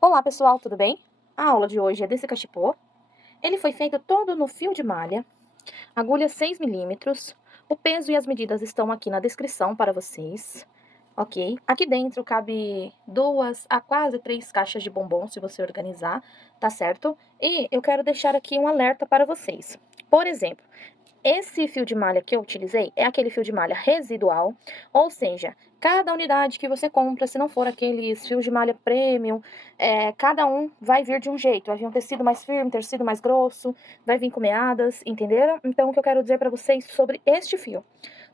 Olá pessoal, tudo bem? A aula de hoje é desse cachepô. Ele foi feito todo no fio de malha, agulha 6 milímetros. O peso e as medidas estão aqui na descrição para vocês, ok? Aqui dentro cabe 2 a quase 3 caixas de bombom, se você organizar, tá certo? E eu quero deixar aqui um alerta para vocês. Por exemplo, esse fio de malha que eu utilizei é aquele fio de malha residual, ou seja, cada unidade que você compra, se não for aqueles fios de malha premium, cada um vai vir de um jeito. Vai vir um tecido mais firme, tecido mais grosso, vai vir com meadas, entenderam? Então, o que eu quero dizer para vocês sobre este fio.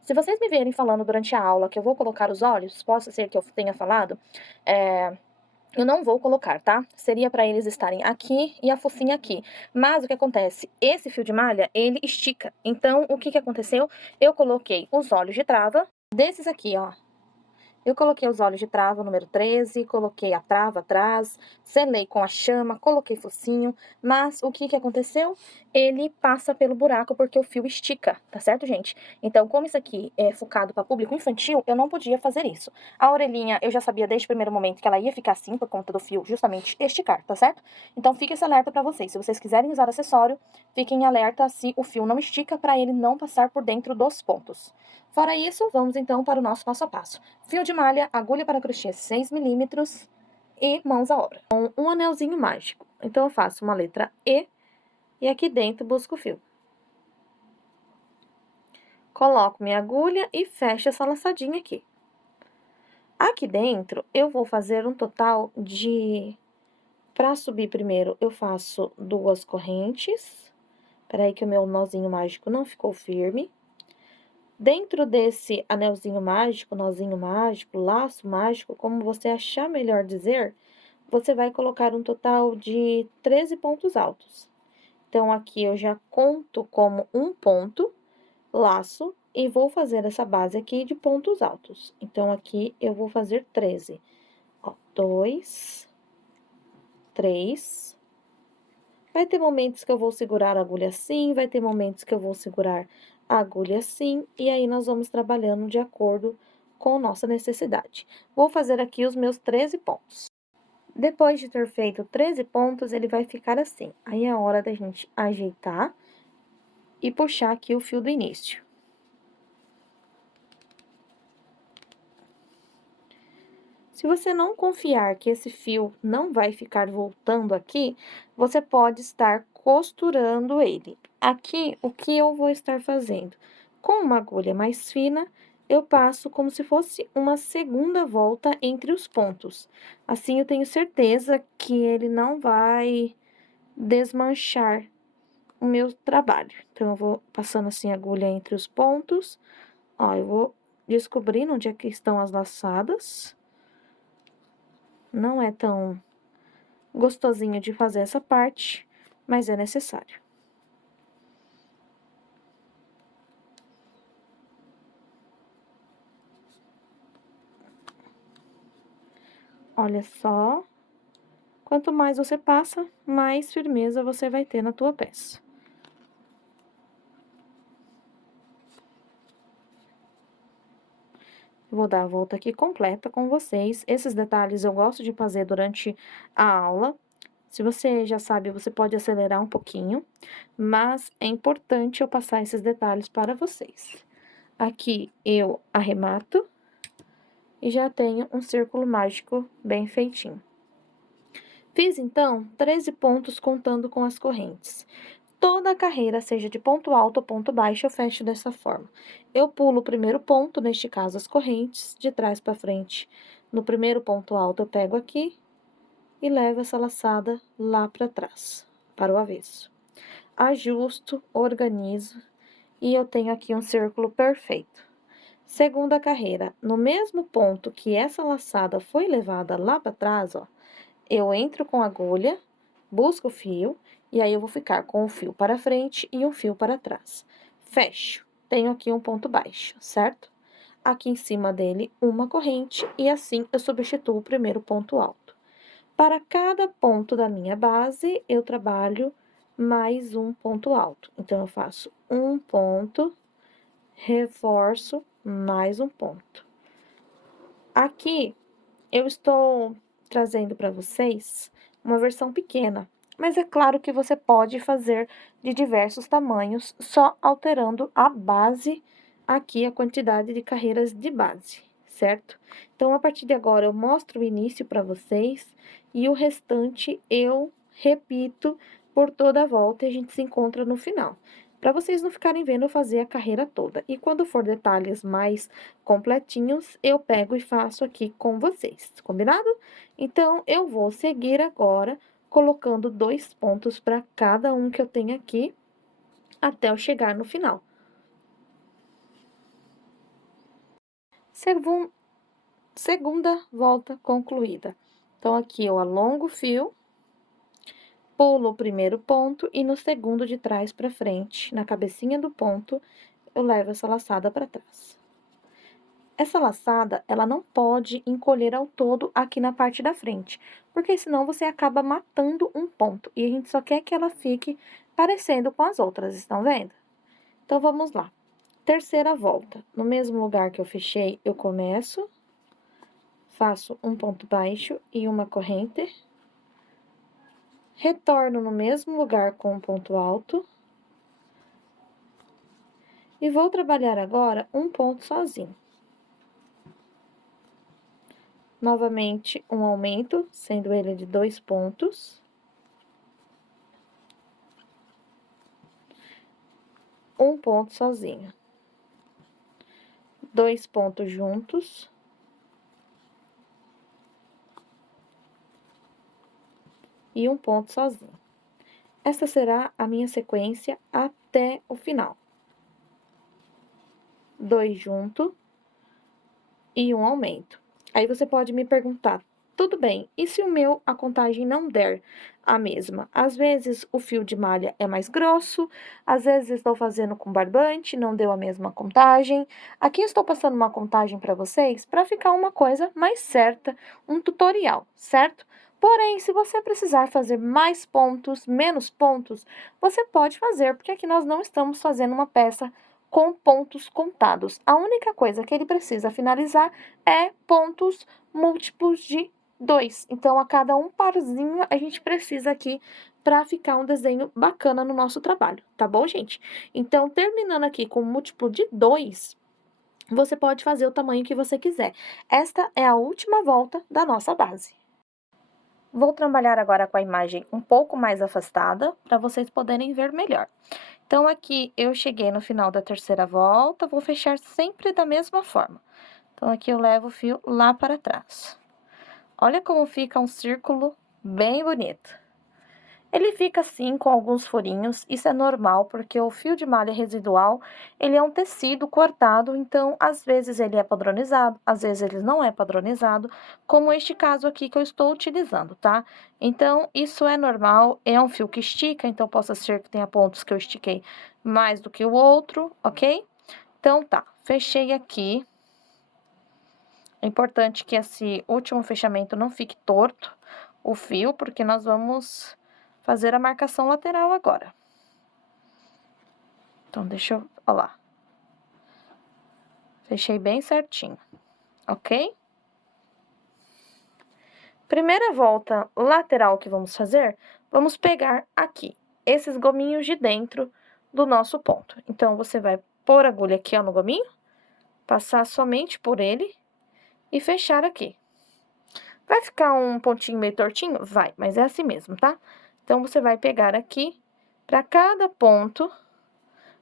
Se vocês me verem falando durante a aula que eu vou colocar os olhos, possa ser que eu tenha falado, eu não vou colocar, tá? Seria para eles estarem aqui e a focinha aqui. Mas o que acontece? Esse fio de malha, ele estica. Então, o que que aconteceu? Eu coloquei os olhos de trava, desses aqui, ó. Eu coloquei os olhos de trava, número 13, coloquei a trava atrás, selei com a chama, coloquei focinho, mas o que que aconteceu? Ele passa pelo buraco porque o fio estica, tá certo, gente? Então, como isso aqui é focado para público infantil, eu não podia fazer isso. A orelhinha, eu já sabia desde o primeiro momento que ela ia ficar assim, por conta do fio justamente esticar, tá certo? Então, fica esse alerta para vocês. Se vocês quiserem usar acessório, fiquem alerta se o fio não estica para ele não passar por dentro dos pontos. Fora isso, vamos então para o nosso passo a passo. Fio de malha, agulha para crochê 6 milímetros e mãos à obra. Com um anelzinho mágico. Então, eu faço uma letra E aqui dentro busco o fio. Coloco minha agulha e fecho essa laçadinha aqui. Aqui dentro, eu vou fazer um total de... Para subir primeiro, eu faço 2 correntes. Peraí que o meu nozinho mágico não ficou firme. Dentro desse anelzinho mágico, nozinho mágico, laço mágico, como você achar melhor dizer, você vai colocar um total de 13 pontos altos. Então, aqui eu já conto como um ponto, laço, e vou fazer essa base aqui de pontos altos. Então, aqui eu vou fazer 13. Ó, 2, 3. Vai ter momentos que eu vou segurar a agulha assim, vai ter momentos que eu vou segurar a agulha assim, e aí nós vamos trabalhando de acordo com nossa necessidade. Vou fazer aqui os meus 13 pontos. Depois de ter feito 13 pontos, ele vai ficar assim. Aí é hora da gente ajeitar e puxar aqui o fio do início. Se você não confiar que esse fio não vai ficar voltando aqui, você pode estar costurando ele. Aqui, o que eu vou estar fazendo? Com uma agulha mais fina, eu passo como se fosse uma segunda volta entre os pontos. Assim, eu tenho certeza que ele não vai desmanchar o meu trabalho. Então, eu vou passando assim a agulha entre os pontos. Ó, eu vou descobrindo onde é que estão as laçadas. Não é tão gostosinho de fazer essa parte, mas é necessário. Olha só, quanto mais você passa, mais firmeza você vai ter na tua peça. Vou dar a volta aqui completa com vocês. Esses detalhes eu gosto de fazer durante a aula. Se você já sabe, você pode acelerar um pouquinho, mas é importante eu passar esses detalhes para vocês. Aqui eu arremato e já tenho um círculo mágico bem feitinho. Fiz, então, 13 pontos contando com as correntes. Toda a carreira, seja de ponto alto ou ponto baixo, eu fecho dessa forma. Eu pulo o primeiro ponto, neste caso as correntes, de trás para frente. No primeiro ponto alto, eu pego aqui e levo essa laçada lá para trás, para o avesso. Ajusto, organizo e eu tenho aqui um círculo perfeito. Segunda carreira, no mesmo ponto que essa laçada foi levada lá para trás, ó, eu entro com a agulha, busco o fio, e aí eu vou ficar com o fio para frente e um fio para trás. Fecho. Tenho aqui um ponto baixo, certo? Aqui em cima dele, uma corrente, e assim eu substituo o primeiro ponto alto. Para cada ponto da minha base, eu trabalho mais um ponto alto. Então, eu faço um ponto, reforço, mais um ponto. Aqui, eu estou trazendo para vocês uma versão pequena. Mas é claro que você pode fazer de diversos tamanhos, só alterando a base aqui, a quantidade de carreiras de base, certo? Então, a partir de agora, eu mostro o início para vocês e o restante eu repito por toda a volta e a gente se encontra no final. Para vocês não ficarem vendo eu fazer a carreira toda. E quando for detalhes mais completinhos, eu pego e faço aqui com vocês, combinado? Então, eu vou seguir agora colocando 2 pontos para cada um que eu tenho aqui, até eu chegar no final. Segunda volta concluída. Então, aqui eu alongo o fio, pulo o primeiro ponto e no segundo de trás para frente, na cabecinha do ponto, eu levo essa laçada para trás. Essa laçada, ela não pode encolher ao todo aqui na parte da frente, porque senão você acaba matando um ponto, e a gente só quer que ela fique parecendo com as outras, estão vendo? Então, vamos lá. Terceira volta. No mesmo lugar que eu fechei, eu começo, faço um ponto baixo e uma corrente, retorno no mesmo lugar com um ponto alto, e vou trabalhar agora um ponto sozinho. Novamente, um aumento, sendo ele de 2 pontos. Um ponto sozinho. 2 pontos juntos. E um ponto sozinho. Essa será a minha sequência até o final. 2 junto e um aumento. Aí você pode me perguntar, tudo bem, e se a contagem não der a mesma? Às vezes o fio de malha é mais grosso, às vezes estou fazendo com barbante, não deu a mesma contagem. Aqui estou passando uma contagem para vocês para ficar uma coisa mais certa, um tutorial, certo? Porém, se você precisar fazer mais pontos, menos pontos, você pode fazer, porque aqui nós não estamos fazendo uma peça com pontos contados. A única coisa que ele precisa finalizar é pontos múltiplos de 2. Então, a cada um parzinho, a gente precisa aqui para ficar um desenho bacana no nosso trabalho, tá bom, gente? Então, terminando aqui com múltiplo de 2, você pode fazer o tamanho que você quiser. Esta é a última volta da nossa base. Vou trabalhar agora com a imagem um pouco mais afastada, para vocês poderem ver melhor. Então, aqui eu cheguei no final da terceira volta, vou fechar sempre da mesma forma. Então, aqui eu levo o fio lá para trás. Olha como fica um círculo bem bonito. Ele fica assim com alguns furinhos, isso é normal, porque o fio de malha residual, ele é um tecido cortado, então, às vezes ele é padronizado, às vezes ele não é padronizado, como este caso aqui que eu estou utilizando, tá? Então, isso é normal, é um fio que estica, então possa ser que tenha pontos que eu estiquei mais do que o outro, ok? Então, tá, fechei aqui. É importante que esse último fechamento não fique torto, o fio, porque nós vamos fazer a marcação lateral agora. Então, deixa eu... Ó lá. Fechei bem certinho, ok? Primeira volta lateral que vamos fazer, vamos pegar aqui, esses gominhos de dentro do nosso ponto. Então, você vai pôr a agulha aqui, ó, no gominho, passar somente por ele e fechar aqui. Vai ficar um pontinho meio tortinho? Vai, mas é assim mesmo, tá? Então, você vai pegar aqui, para cada ponto,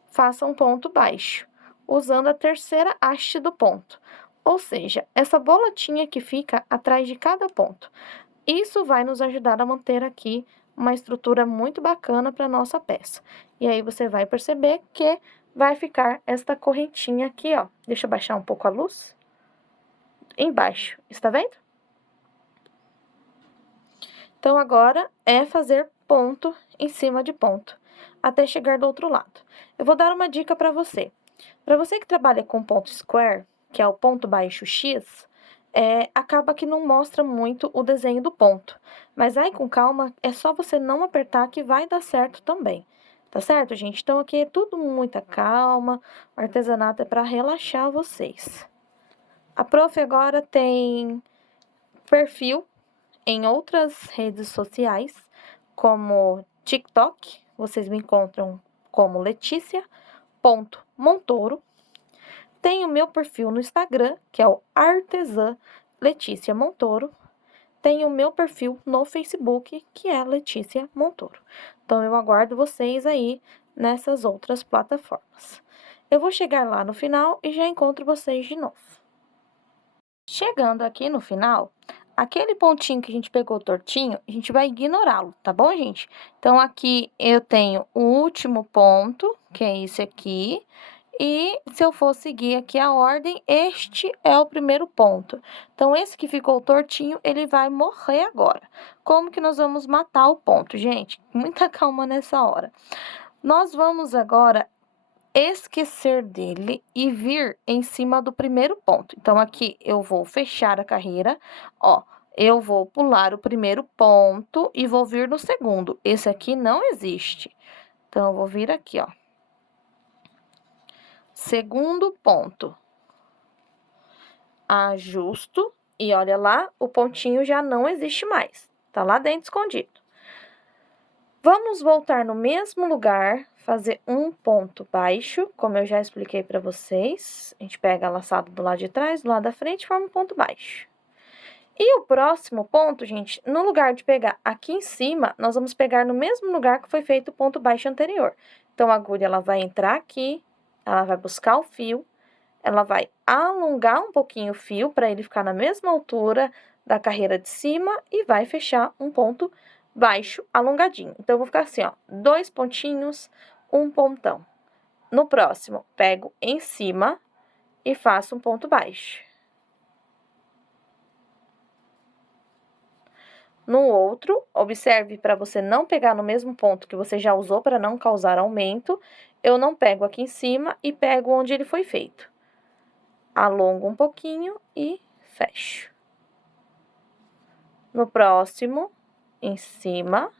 faça um ponto baixo, usando a terceira haste do ponto. Ou seja, essa bolotinha que fica atrás de cada ponto. Isso vai nos ajudar a manter aqui uma estrutura muito bacana para nossa peça. E aí, você vai perceber que vai ficar esta correntinha aqui, ó. Deixa eu baixar um pouco a luz. Embaixo, está vendo? Então, agora é fazer ponto em cima de ponto, até chegar do outro lado. Eu vou dar uma dica para você. Para você que trabalha com ponto square, que é o ponto baixo X, acaba que não mostra muito o desenho do ponto. Mas aí, com calma, é só você não apertar que vai dar certo também. Tá certo, gente? Então, aqui é tudo muita calma, o artesanato é para relaxar vocês. A prof agora tem perfil em outras redes sociais, como TikTok, vocês me encontram como Letícia.Montoro. Tem o meu perfil no Instagram, que é o Artesã Letícia Montoro. Tem o meu perfil no Facebook, que é Letícia Montoro. Então, eu aguardo vocês aí nessas outras plataformas. Eu vou chegar lá no final e já encontro vocês de novo. Chegando aqui no final, aquele pontinho que a gente pegou tortinho, a gente vai ignorá-lo, tá bom, gente? Então, aqui eu tenho o último ponto, que é esse aqui. E se eu for seguir aqui a ordem, este é o primeiro ponto. Então, esse que ficou tortinho, ele vai morrer agora. Como que nós vamos matar o ponto, gente? Muita calma nessa hora. Nós vamos agora esquecer dele e vir em cima do primeiro ponto. Então, aqui eu vou fechar a carreira, ó. Eu vou pular o primeiro ponto e vou vir no segundo. Esse aqui não existe. Então, eu vou vir aqui, ó. Segundo ponto. Ajusto e olha lá, o pontinho já não existe mais. Tá lá dentro escondido. Vamos voltar no mesmo lugar, fazer um ponto baixo, como eu já expliquei para vocês. A gente pega a laçada do lado de trás, do lado da frente, forma um ponto baixo. E o próximo ponto, gente, no lugar de pegar aqui em cima, nós vamos pegar no mesmo lugar que foi feito o ponto baixo anterior. Então, a agulha, ela vai entrar aqui, ela vai buscar o fio, ela vai alongar um pouquinho o fio para ele ficar na mesma altura da carreira de cima e vai fechar um ponto baixo alongadinho. Então, eu vou ficar assim, ó, 2 pontinhos, um pontão. No próximo, pego em cima e faço um ponto baixo. No outro, observe para você não pegar no mesmo ponto que você já usou para não causar aumento. Eu não pego aqui em cima e pego onde ele foi feito. Alongo um pouquinho e fecho. No próximo, em cima.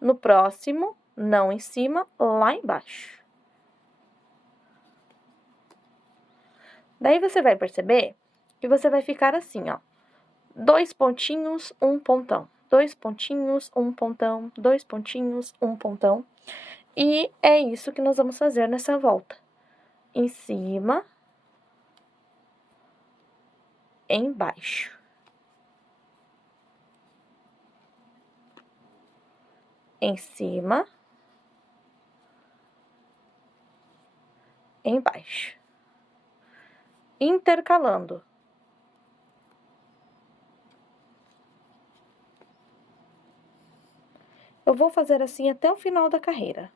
No próximo, não em cima, lá embaixo. Daí, você vai perceber que você vai ficar assim, ó. 2 pontinhos, um pontão. 2 pontinhos, um pontão. 2 pontinhos, um pontão. E é isso que nós vamos fazer nessa volta. Em cima, embaixo. Em cima, embaixo. Intercalando. Eu vou fazer assim até o final da carreira.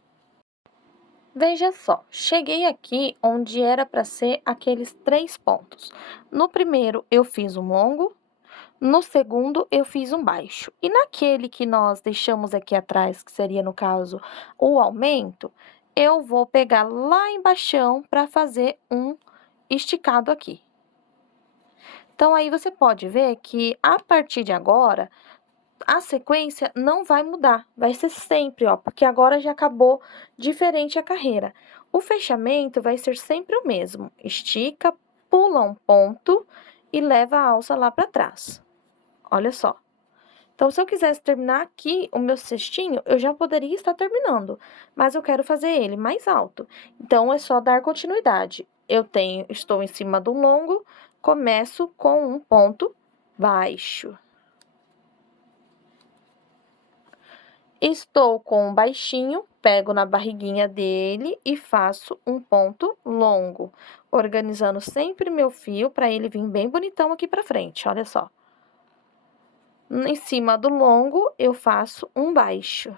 Veja só, cheguei aqui onde era para ser aqueles 3 pontos. No primeiro, eu fiz um longo. No segundo, eu fiz um baixo. E naquele que nós deixamos aqui atrás, que seria, no caso, o aumento, eu vou pegar lá embaixo para fazer um esticado aqui. Então, aí você pode ver que, a partir de agora, a sequência não vai mudar, vai ser sempre, ó, porque agora já acabou diferente a carreira. O fechamento vai ser sempre o mesmo. Estica, pula um ponto e leva a alça lá para trás. Olha só. Então, se eu quisesse terminar aqui o meu cestinho, eu já poderia estar terminando, mas eu quero fazer ele mais alto. Então, é só dar continuidade. Estou em cima do longo, começo com um ponto baixo. Estou com um baixinho, pego na barriguinha dele e faço um ponto longo, organizando sempre meu fio para ele vir bem bonitão aqui para frente, olha só. Em cima do longo, eu faço um baixo.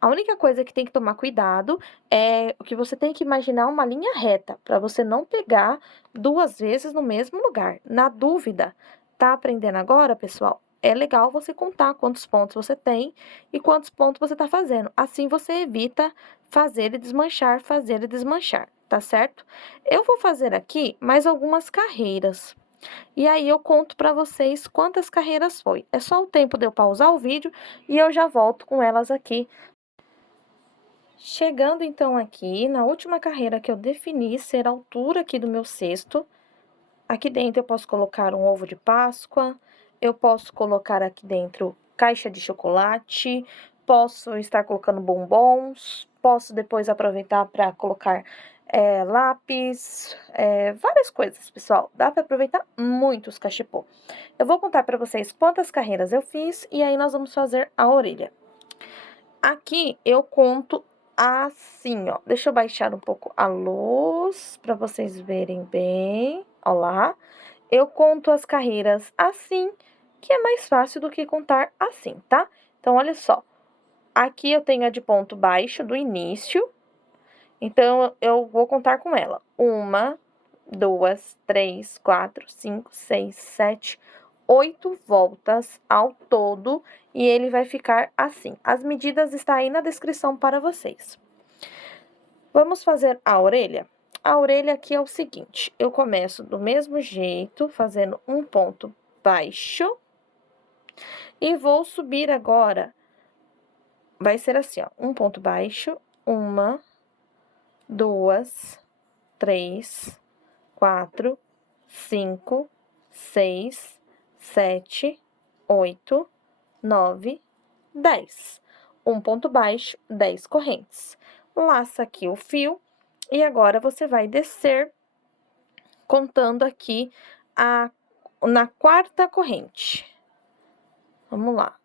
A única coisa que tem que tomar cuidado é que você tem que imaginar uma linha reta, para você não pegar 2 vezes no mesmo lugar. Na dúvida, tá aprendendo agora, pessoal? É legal você contar quantos pontos você tem e quantos pontos você tá fazendo. Assim você evita fazer e desmanchar, tá certo? Eu vou fazer aqui mais algumas carreiras. E aí eu conto para vocês quantas carreiras foi. É só o tempo de eu pausar o vídeo e eu já volto com elas aqui. Chegando então aqui na última carreira que eu defini ser a altura aqui do meu cesto, Aqui dentro eu posso colocar um ovo de Páscoa, eu posso colocar aqui dentro caixa de chocolate, posso estar colocando bombons, posso depois aproveitar para colocar lápis, várias coisas, pessoal. Dá para aproveitar muito os cachepô. Eu vou contar para vocês quantas carreiras eu fiz e aí nós vamos fazer a orelha. Aqui eu conto assim, ó. Deixa eu baixar um pouco a luz para vocês verem bem. Ó lá. Eu conto as carreiras assim, que é mais fácil do que contar assim, tá? Então, olha só. Aqui eu tenho a de ponto baixo do início. Então, eu vou contar com ela. 1, 2, 3, 4, 5, 6, 7, 8 voltas ao todo. E ele vai ficar assim. As medidas estão aí na descrição para vocês. Vamos fazer a orelha? A orelha aqui é o seguinte, eu começo do mesmo jeito, fazendo um ponto baixo. E vou subir agora, vai ser assim, ó, um ponto baixo, 1, 2, 3, 4, 5, 6, 7, 8, 9, 10. Um ponto baixo, 10 correntes. Laça aqui o fio e agora você vai descer contando aqui na quarta corrente. Vamos lá.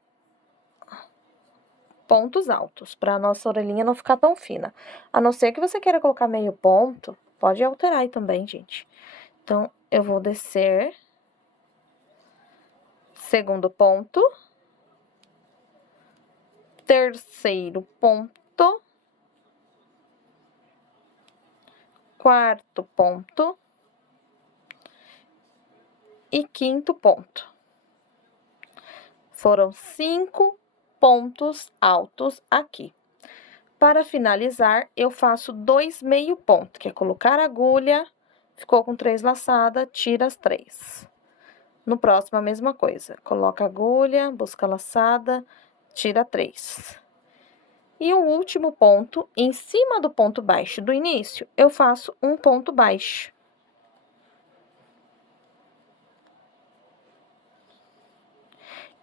Pontos altos, para a nossa orelhinha não ficar tão fina. A não ser que você queira colocar meio ponto, pode alterar aí também, gente. Então, eu vou descer. Segundo ponto. Terceiro ponto. Quarto ponto. E quinto ponto. Foram 5 pontos altos aqui. Para finalizar, eu faço 2 meio ponto, que é colocar a agulha, ficou com 3 laçadas, tira as 3. No próximo, a mesma coisa. Coloca a agulha, busca a laçada, tira 3. E o último ponto, em cima do ponto baixo do início, eu faço um ponto baixo.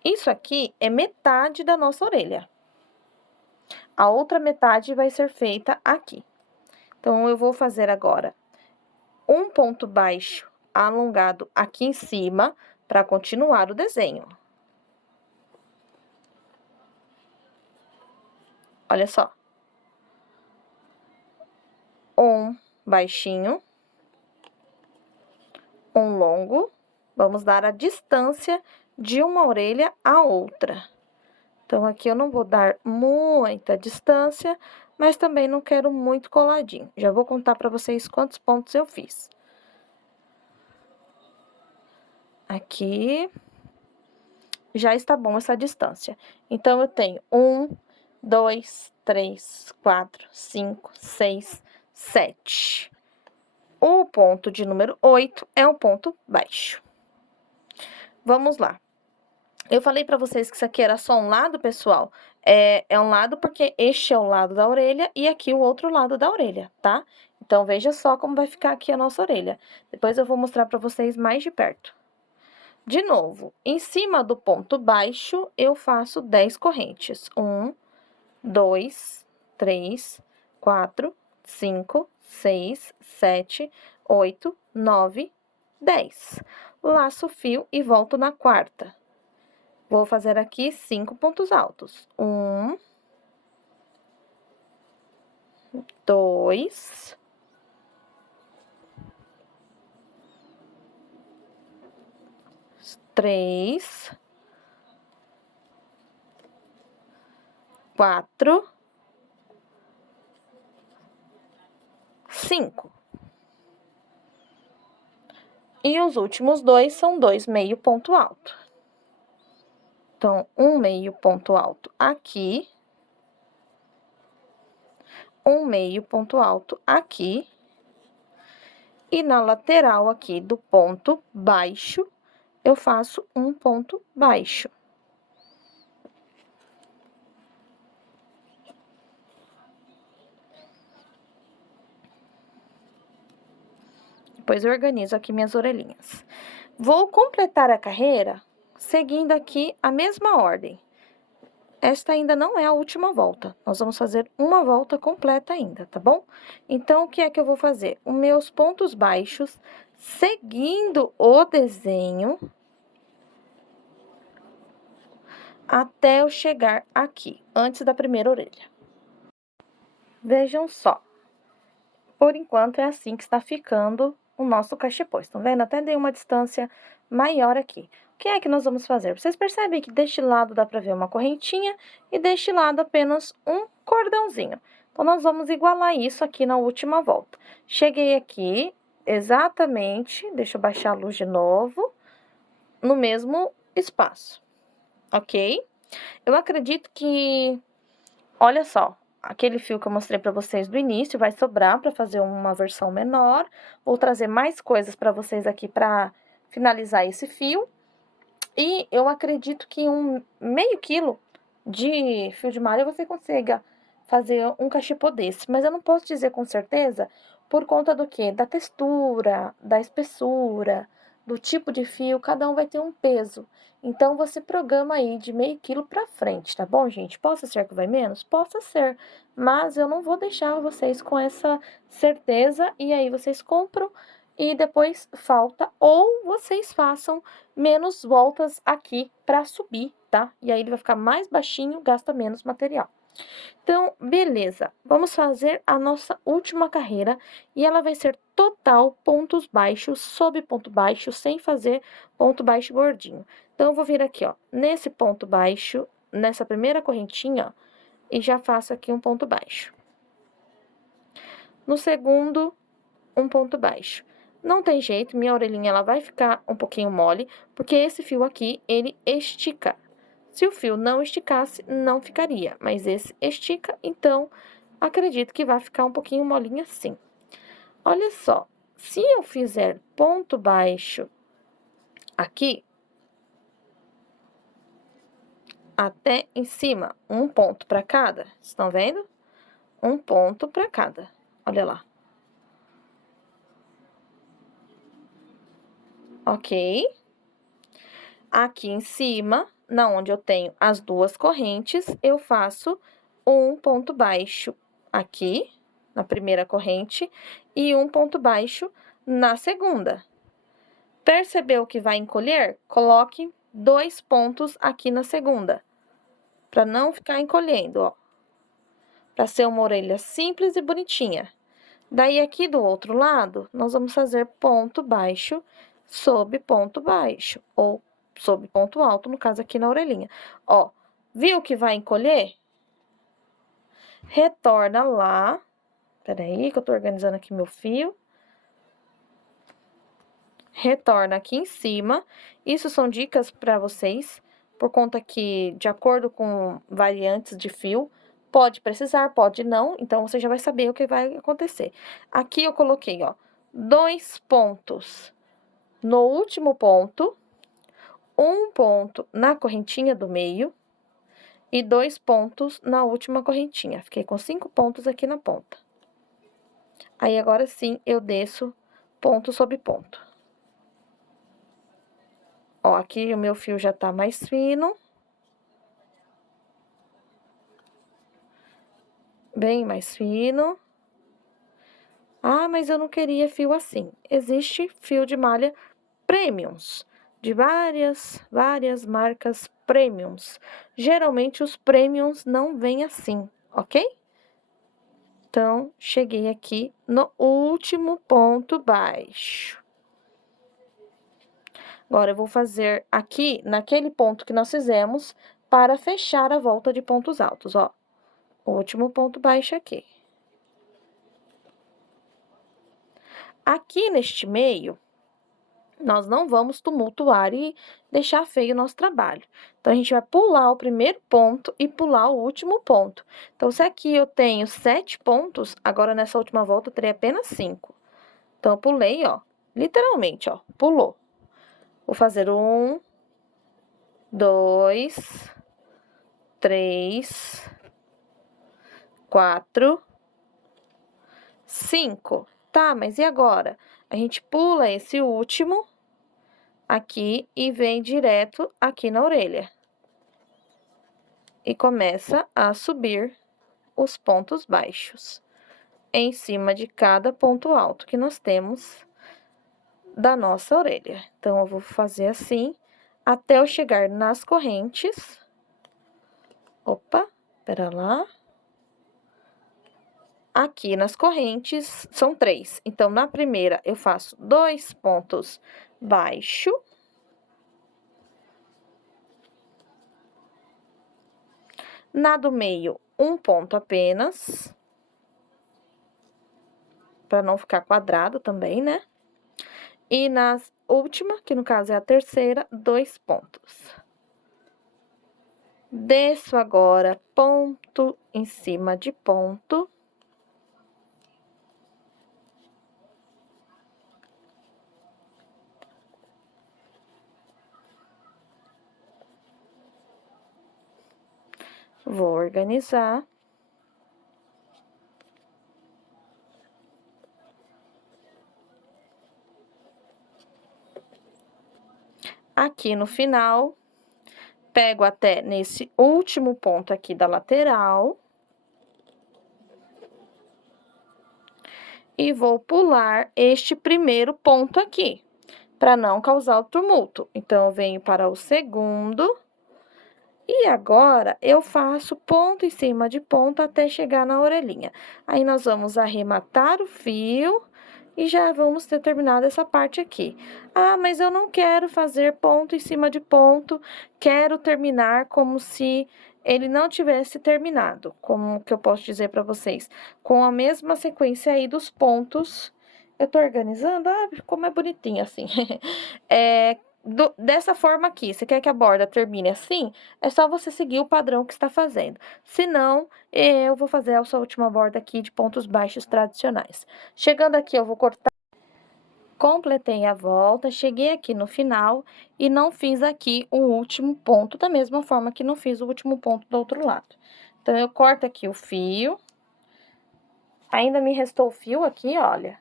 Isso aqui é metade da nossa orelha. A outra metade vai ser feita aqui. Então, eu vou fazer agora um ponto baixo alongado aqui em cima para continuar o desenho. Olha só. Um baixinho. Um longo. Vamos dar a distância de uma orelha à outra. Então, aqui eu não vou dar muita distância, mas também não quero muito coladinho. Já vou contar para vocês quantos pontos eu fiz. Aqui, já está bom essa distância. Então, eu tenho 1, 2, 3, 4, 5, 6, 7. O ponto de número 8 é um ponto baixo. Vamos lá. Eu falei para vocês que isso aqui era só um lado, pessoal. É um lado porque este é o lado da orelha e aqui o outro lado da orelha, tá? Então, veja só como vai ficar aqui a nossa orelha. Depois eu vou mostrar para vocês mais de perto. De novo, em cima do ponto baixo, eu faço 10 correntes. 1, 2, 3, 4, 5, 6, 7, 8, 9, 10. Laço o fio e volto na quarta. Vou fazer aqui 5 pontos altos. 1, 2, 3, 4, 5. E os últimos 2 são 2 meio ponto alto. Então, um meio ponto alto aqui. Um meio ponto alto aqui. E na lateral aqui do ponto baixo, eu faço um ponto baixo. Depois eu organizo aqui minhas orelhinhas. Vou completar a carreira seguindo aqui a mesma ordem. Esta ainda não é a última volta. Nós vamos fazer uma volta completa ainda, tá bom? Então, o que é que eu vou fazer? Os meus pontos baixos, seguindo o desenho, até eu chegar aqui, antes da primeira orelha. Vejam só. Por enquanto, é assim que está ficando o nosso cachepô. Estão vendo? Até dei uma distância maior aqui. O que é que nós vamos fazer? Vocês percebem que deste lado dá para ver uma correntinha e deste lado apenas um cordãozinho. Então, nós vamos igualar isso aqui na última volta. Cheguei aqui exatamente, deixa eu baixar a luz de novo, no mesmo espaço, ok? Eu acredito que, olha só, aquele fio que eu mostrei para vocês do início vai sobrar para fazer uma versão menor. Vou trazer mais coisas para vocês aqui para finalizar esse fio. E eu acredito que meio quilo de fio de malha você consiga fazer um cachepô desse. Mas eu não posso dizer com certeza por conta do quê? Da textura, da espessura, do tipo de fio, cada um vai ter um peso. Então, você programa aí de meio quilo pra frente, tá bom, gente? Possa ser que vai menos? Possa ser, mas eu não vou deixar vocês com essa certeza e aí vocês compram e depois falta, ou vocês façam menos voltas aqui pra subir, tá? E aí ele vai ficar mais baixinho, gasta menos material. Então, beleza, vamos fazer a nossa última carreira e ela vai ser total pontos baixos, sob ponto baixo, sem fazer ponto baixo gordinho. Então, eu vou vir aqui, ó, nesse ponto baixo, nessa primeira correntinha, ó, e já faço aqui um ponto baixo. No segundo, um ponto baixo. Não tem jeito, minha orelhinha ela vai ficar um pouquinho mole, porque esse fio aqui, ele estica. Se o fio não esticasse, não ficaria, mas esse estica, então, acredito que vai ficar um pouquinho molinho assim. Olha só, se eu fizer ponto baixo aqui, até em cima, um ponto para cada, estão vendo? Um ponto para cada, olha lá. Ok? Aqui em cima, na onde eu tenho as duas correntes, eu faço um ponto baixo aqui, na primeira corrente, e um ponto baixo na segunda. Percebeu que vai encolher? Coloque 2 pontos aqui na segunda, para não ficar encolhendo, ó. Para ser uma orelha simples e bonitinha. Daí, aqui do outro lado, nós vamos fazer ponto baixo sob ponto baixo, ou sob ponto alto, no caso aqui na orelhinha. Ó, viu que vai encolher? Retorna lá. Peraí, que eu tô organizando aqui meu fio. Retorna aqui em cima. Isso são dicas para vocês, por conta que, de acordo com variantes de fio, pode precisar, pode não, então você já vai saber o que vai acontecer. Aqui eu coloquei, ó, 2 pontos no último ponto, um ponto na correntinha do meio e 2 pontos na última correntinha. Fiquei com 5 pontos aqui na ponta. Aí, agora sim, eu desço ponto sobre ponto. Ó, aqui o meu fio já tá mais fino. Bem mais fino. Ah, mas eu não queria fio assim. Existe fio de malha premiums, de várias marcas premiums. Geralmente, os premiums não vêm assim, ok? Então, cheguei aqui no último ponto baixo. Agora, eu vou fazer aqui, naquele ponto que nós fizemos, para fechar a volta de pontos altos, ó. O último ponto baixo aqui. Aqui neste meio, nós não vamos tumultuar e deixar feio o nosso trabalho. Então, a gente vai pular o primeiro ponto e pular o último ponto. Então, se aqui eu tenho 7 pontos, agora nessa última volta eu terei apenas 5. Então, eu pulei, ó, literalmente, ó, pulou. Vou fazer 1, 2, 3, 4, 5. Tá, mas e agora? a gente pula esse último aqui e vem direto aqui na orelha. E começa a subir os pontos baixos em cima de cada ponto alto que nós temos da nossa orelha. Então, eu vou fazer assim até eu chegar nas correntes. Opa, pera lá. Aqui nas correntes são 3. Então, na primeira, eu faço 2 pontos baixo. Na do meio, 1 ponto apenas. Pra não ficar quadrado também, né? E na última, que no caso é a terceira, 2 pontos. Desço agora ponto em cima de ponto. Vou organizar. Aqui no final, pego até nesse último ponto aqui da lateral. E vou pular este primeiro ponto aqui, para não causar o tumulto. Então, eu venho para o segundo. E agora, eu faço ponto em cima de ponto até chegar na orelhinha. Aí, nós vamos arrematar o fio e já vamos ter terminado essa parte aqui. Ah, mas eu não quero fazer ponto em cima de ponto, quero terminar como se ele não tivesse terminado. Como que eu posso dizer para vocês? Com a mesma sequência aí dos pontos. Eu tô organizando, como é bonitinho assim. Dessa forma aqui, você quer que a borda termine assim? É só você seguir o padrão que está fazendo. Se não, eu vou fazer a sua última borda aqui de pontos baixos tradicionais. Chegando aqui, eu vou cortar. Completei a volta, cheguei aqui no final e não fiz aqui o último ponto, da mesma forma que não fiz o último ponto do outro lado. Então, eu corto aqui o fio. Ainda me restou o fio aqui, olha.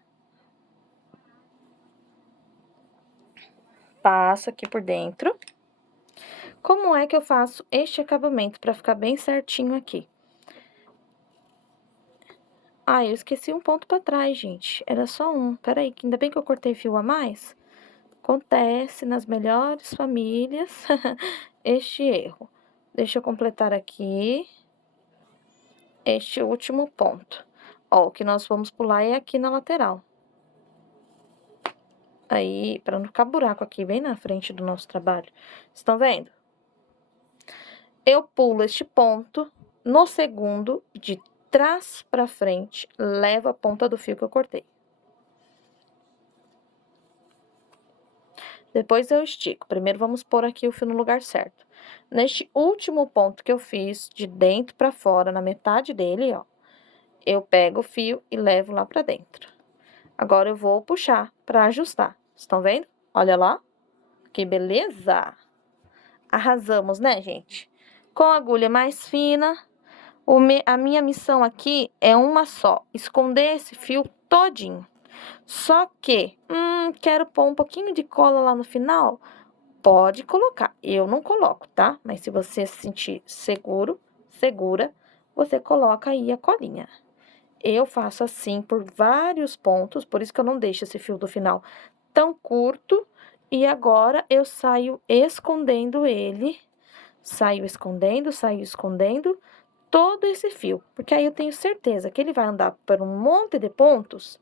Passo aqui por dentro. Como é que eu faço este acabamento para ficar bem certinho aqui? Ah, eu esqueci um ponto para trás, gente. Era só um. Peraí, ainda bem que eu cortei fio a mais. Acontece nas melhores famílias este erro. Deixa eu completar aqui este último ponto. Ó, o que nós vamos pular é aqui na lateral. Aí, para não ficar buraco aqui, bem na frente do nosso trabalho. Estão vendo? Eu pulo este ponto, no segundo, de trás para frente, levo a ponta do fio que eu cortei. Depois eu estico. Primeiro, vamos pôr aqui o fio no lugar certo. Neste último ponto que eu fiz, de dentro para fora, na metade dele, ó, eu pego o fio e levo lá para dentro. Agora, eu vou puxar para ajustar. Estão vendo? Olha lá. Que beleza! Arrasamos, né, gente? Com a agulha mais fina, a minha missão aqui é uma só, esconder esse fio todinho. Só que, quero pôr um pouquinho de cola lá no final? Pode colocar, eu não coloco, tá? Mas se você se sentir seguro, segura, você coloca aí a colinha. Eu faço assim por vários pontos, por isso que eu não deixo esse fio do final tão curto. E agora, eu saio escondendo ele, saio escondendo todo esse fio. Porque aí eu tenho certeza que ele vai andar por um monte de pontos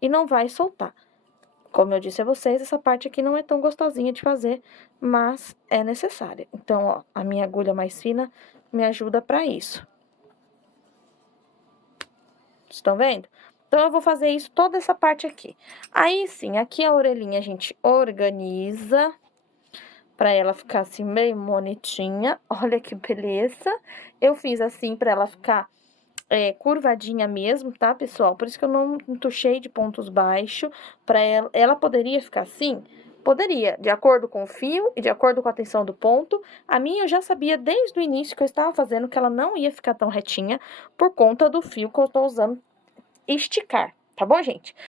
e não vai soltar. Como eu disse a vocês, essa parte aqui não é tão gostosinha de fazer, mas é necessária. Então, ó, a minha agulha mais fina me ajuda para isso. Estão vendo? Então, eu vou fazer isso, toda essa parte aqui. Aí, sim, aqui a orelhinha a gente organiza para ela ficar assim, bem bonitinha. Olha que beleza. Eu fiz assim para ela ficar curvadinha mesmo, tá, pessoal? Por isso que eu não tuchei de pontos baixos. Para ela poderia ficar assim? Poderia, de acordo com o fio e de acordo com a tensão do ponto. A minha eu já sabia desde o início que eu estava fazendo que ela não ia ficar tão retinha por conta do fio que eu tô usando esticar, tá bom, gente?